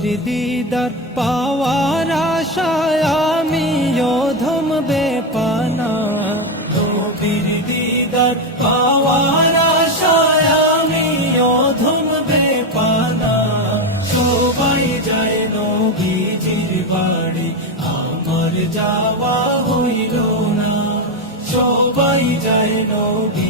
নবীর দিদার পাওয়ার আশায় আমি অধম বেপানা। নবীর দিদার পাওয়ার আশায় আমি অধম বেপানা। সবাই যায় নবীজির বাড়ি, আমার যাওয়া হইল না। সবাই যায় নবীজির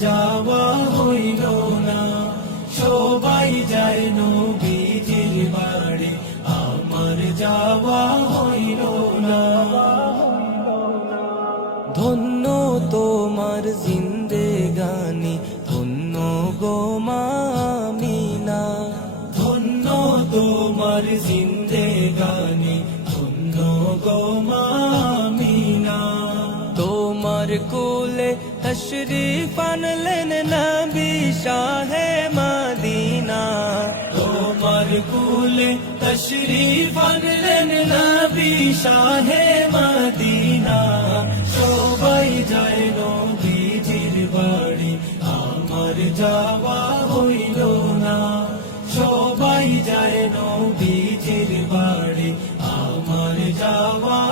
যাওয়া হইল না। সবাই যায় নবীজির বাড়ি। আমার যাওয়া হইল না। ধন্য তোমার জিন্দেগানি, ধন্য গো মামিনা ধন্য তোমার জিন্দেগানি, ধন্য গো কোলে তশরিফ আনলেন নবী শাহে মদিনা তোমার কুলে তশরিফ আনলেন নবী শাহে মদিনা সবাই যায় নবীজির বাড়ি আমার যাওয়া হইল না সবাই যায় নবীজির বাড়ি আমার যাওয়া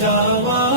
যাওয়া হইল